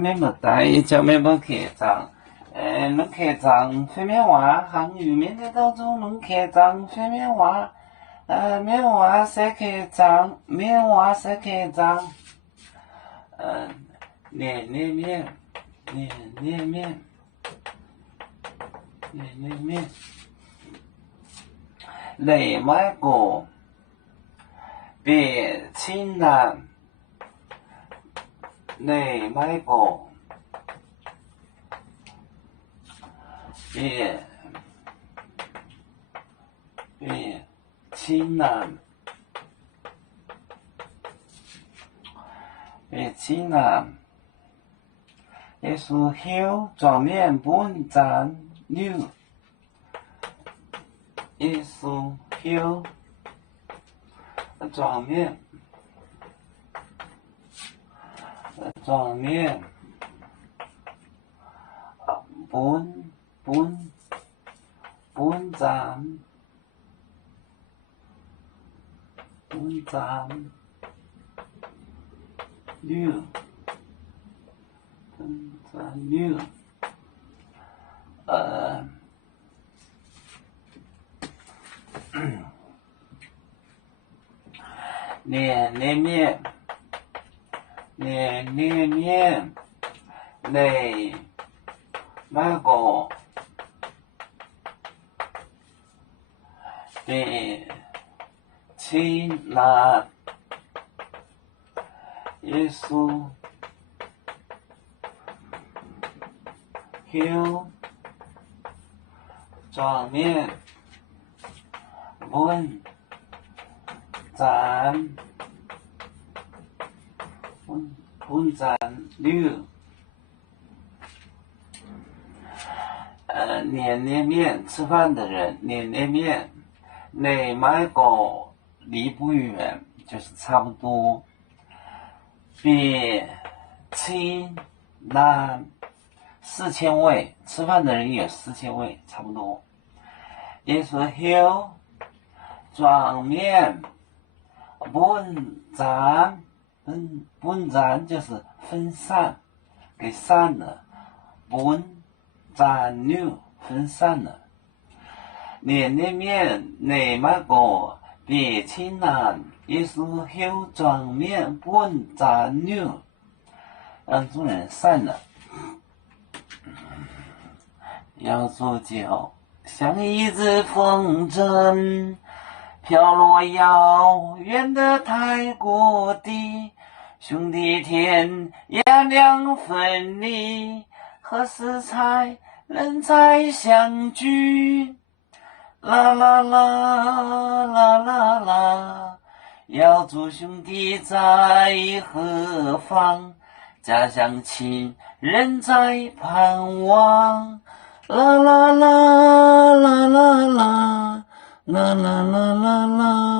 免不带叫免不客长，侬客长非免话，行语面的当中侬客长非免话，免话是客长，免话是客长，面，内买过，别亲难。内买过，别亲难，耶稣后转面本站扭，耶稣后转面本站扭，面，内买过，别亲难，耶稣后转面本站扭，年面吃饭的人，年面内买过离不远，就是差不多。别亲难4000位，吃饭的人也有4000位，差不多。耶稣后转面本站就是分散，给散了，本站扭分散了。年面内买过，别亲难，耶稣后转面本站扭，让众人散了。要做酒，像一只风筝，飘落遥远的太国地，兄弟天涯两分离，何时人才相聚？啦啦啦啦啦啦，要祝兄弟在何方？家乡亲人在盼望。啦啦啦啦啦啦啦啦啦啦啦。